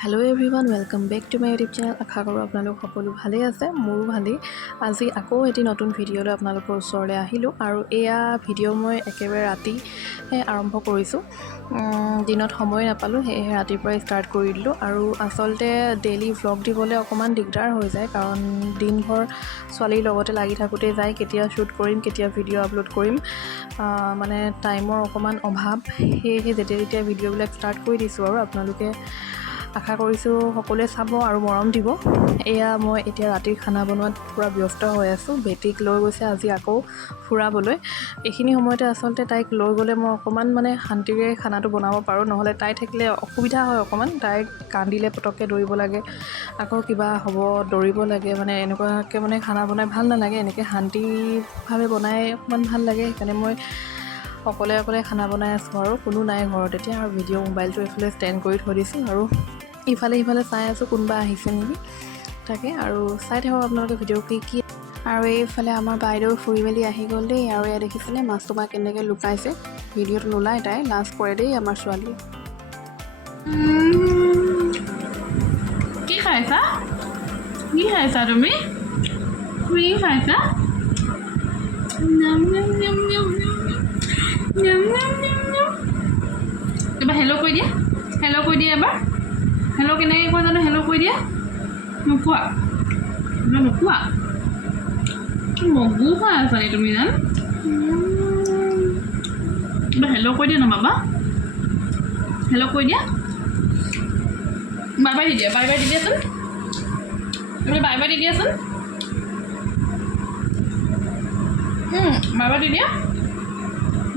hello everyone welcome back to my YouTube channel आशा करूँ आपलोक सकलो भाले आछे मोरो भालेই আজি আকৌ এটি নতুন ভিডিঅ' লৈ আপোনালোকৰ ওচৰলৈ আহিলোঁ আৰু এয়া ভিডিঅ' মই একেবাৰে ৰাতি আৰম্ভ কৰিছোঁ দিনত সময় নাপালোঁ সেয়ে ৰাতিপুৱাই ষ্টাৰ্ট কৰি দিলোঁ আৰু আসলতে ডেইলি ভ্লগ দিবলৈ অকমান দিগদাৰ হৈ যায় কাৰণ দিনভৰ ছোৱালীৰ লগতে লাগি থাকোঁতে যায় কেতিয়া শ্বুট কৰিম কেতিয়া ভিডিঅ' আপলোড কৰিম মানে টাইমৰ অকমান অভাৱ সেয়ে যেতিয়া ভিডিঅ'বিলাক ষ্টাৰ্ট কৰি দিছোঁ আৰু আপোনালোকে আশা কৰিছোঁ সকলোৱে চাব আৰু মৰম দিব এয়া মই এতিয়া ৰাতিৰ খানা বনোৱাত পুৰা ব্যস্ত হৈ আছোঁ বেটিক লৈ গৈছে আজি আকৌ ফুৰাবলৈ এইখিনি সময়তে আসলতে তাইক লৈ গ'লে মই অকমান মানে শান্তিৰে খানাটো বনাব পাৰোঁ নহ'লে তাই থাকিলে অসুবিধা হয় অকমান তাই কান্দিলে পটককৈ দৌৰিব লাগে আকৌ কিবা হ'ব দৌৰিব লাগে মানে এনেকুৱাকৈ মানে খানা বনাই ভাল নালাগে এনেকৈ শান্তিভাৱে বনাই অকমান ভাল লাগে সেইকাৰণে মই অকলে খানা বনাই আছোঁ আৰু কোনো নাই ঘৰত এতিয়া আৰু ভিডিঅ' মোবাইলটো এইফালে ষ্টেণ্ড কৰি থৈ দিছোঁ আৰু ইফালে চাই আছোঁ কোনোবা আহিছে নেকি তাকে আৰু চাই থাকক আপোনালোকে ভিডিঅ' কি আৰু এইফালে আমাৰ বাইদেউ ফুৰি মেলি আহি গ'ল দেই আৰু এয়া দেখিছেনে মাছটো বা কেনেকৈ লুকাইছে ভিডিঅ'টো নোলায় তাই লাজ কৰে দেই আমাৰ ছোৱালী কি খাইছা তুমি কি খাইছা নাম নাম নাম নাম নাম নাম নাম নাম এবাৰ হেল্ল' কৈ দিয়া এবাৰ হেল্ল' কেনেকৈ কোৱা জানো হেল্ল' কৈ দিয়া নোকোৱা মগু খাই আছা নি তুমি জান এবাৰ হেল্ল' কৈ দিয়া ন বাবা হেল্ল' কৈ দিয়া বাই বাই দি দিয়াচোন তুমি বাই বাই দি দিয়াচোন বাই বাই দি দিয়া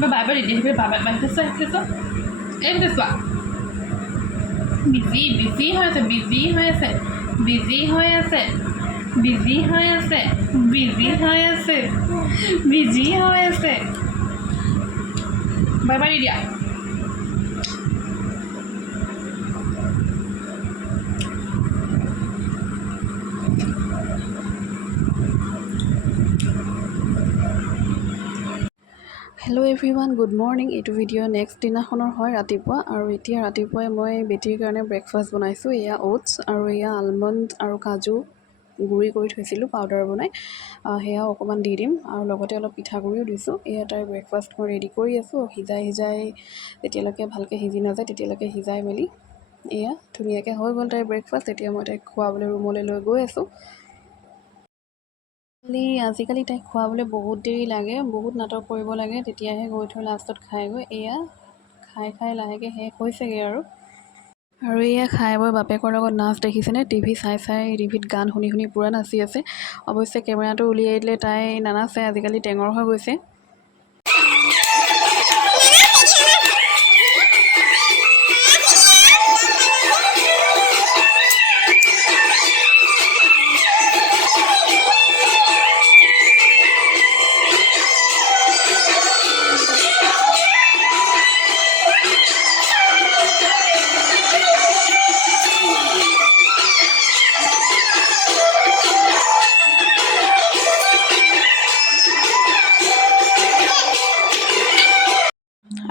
বাই বাই দি দিয়া সেইবোৰ বাই বাই চোৱা এইবোৰ চোৱা বিজি হৈ আছে বাই বাই দি দিয়া হেল্ল' এভৰিৱান গুড মৰ্ণিং এইটো ভিডিঅ' নেক্সট দিনাখনৰ হয় ৰাতিপুৱা আৰু এতিয়া ৰাতিপুৱাই মই বেটিৰ কাৰণে ব্ৰেকফাষ্ট বনাইছোঁ এয়া অ'টছ আৰু এয়া আলমণ্ড আৰু কাজু গুড়ি কৰি থৈছিলোঁ পাউডাৰ বনাই সেয়াও অকণমান দি দিম আৰু লগতে অলপ পিঠাগুড়িও দিছোঁ এয়া তাইৰ ব্ৰেকফাষ্ট মই ৰেডি কৰি আছোঁ সিজাই যেতিয়ালৈকে ভালকৈ সিজি নাযায় তেতিয়ালৈকে সিজাই মেলি এয়া ধুনীয়াকৈ হৈ গ'ল তাইৰ ব্ৰেকফাষ্ট এতিয়া মই তাইক খোৱাবলৈ ৰুমলৈ লৈ গৈ আছোঁ আজিকালি তাইক খোৱাবলৈ বহুত দেৰি লাগে বহুত নাটক কৰিব লাগে তেতিয়াহে গৈ থৈ লাষ্টত খাইগৈ এয়া খাই লাহেকৈ শেষ হৈছেগৈ আৰু এয়া খাই বৈ বাপেকৰ লগত নাচ দেখিছেনে টিভি চাই টিভিত গান শুনি পূৰা নাচি আছে অৱশ্যে কেমেৰাটো উলিয়াই দিলে তাই নানাচে আজিকালি টেঙৰ হৈ গৈছে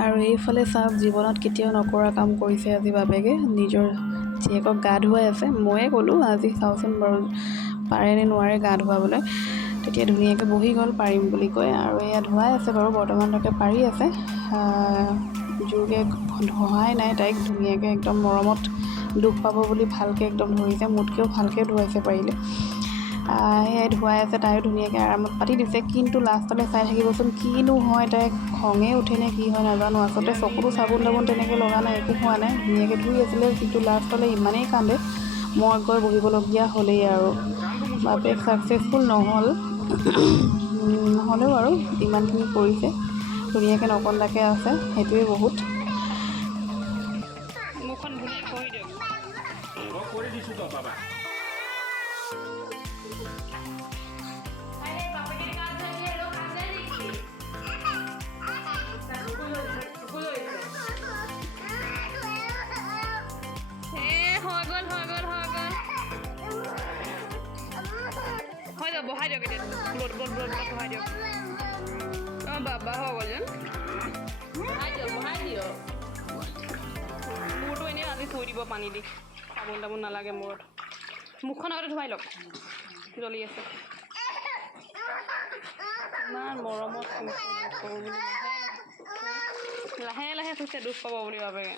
আৰু এইফালে চাওক জীৱনত কেতিয়াও নকৰা কাম কৰিছে আজি বাপেকে নিজৰ জীয়েকক গা ধুৱাই আছে ময়ে ক'লোঁ আজি চাওঁচোন বাৰু পাৰেনে নোৱাৰে গা ধুৱাবলৈ তেতিয়া ধুনীয়াকৈ বহি গ'ল পাৰিম বুলি কৈ আৰু এয়া ধুৱাই আছে বাৰু বৰ্তমানলৈকে পাৰি আছে জোৰকৈ ধুৱাই নাই তাইক ধুনীয়াকৈ একদম মৰমত দুখ পাব বুলি ভালকৈ একদম ধৰিছে মোতকৈও ভালকৈ ধুৱাইছে পাৰিলে সেয়াই ধুৱাই আছে তাইও ধুনীয়াকৈ আৰামত পাতি দিছে কিন্তু লাষ্টলৈ চাই থাকিবচোন কিনো হয় তাই খঙে উঠেনে কি হয় নাজানো আচলতে চকুটো চাবোন তেনেকৈ লগা নাই একো হোৱা নাই ধুনীয়াকৈ ধুই আছিলে কিন্তু লাষ্টলৈ ইমানেই কান্দে মই গৈ বহিবলগীয়া হ'লেই আৰু বাপেক ছাকচেছফুল নহ'লেও আৰু ইমানখিনি কৰিছে ধুনীয়াকৈ নকন্দাকৈ আছে সেইটোৱে বহুত মুখখন ধুনীয়াকৈ কৰি দিয়ক কৰি দিছোঁ তো বাবা বহাই দিয়ক এতিয়া ব্লড বহাই দিয়ক অঁ বাবা হৈ গ'ল যেন বহাই দিয়ক মূৰটো এনেই আজি থৈ দিব পানী দি চাবোন তাবোন নালাগে মূৰত মুখখন আগতে ধুৱাই লওক জ্বলি আছে ইমান মৰমত কৰোঁ বুলি লাহে লাহে থৈছে দুখ পাব বুলি ভাবেগে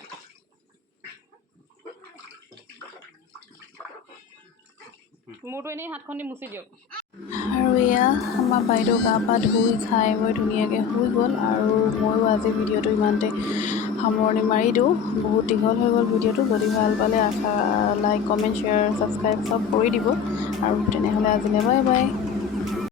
মূৰটো এনেই হাতখন দি মুচি দিয়ক আৰু এয়া আমাৰ বাইদেউ গা পা ধুই খাই বৈ ধুনীয়াকৈ শুই গ'ল আৰু ময়ো আজি ভিডিঅ'টো ইমানতে সামৰণি মাৰি দিওঁ বহুত দীঘল হৈ গ'ল ভিডিঅ'টো যদি ভাল পালে লাইক কমেণ্ট শ্বেয়াৰ ছাবস্ক্ৰাইব চব কৰি দিব আৰু তেনেহ'লে আজিলৈ বাই বাই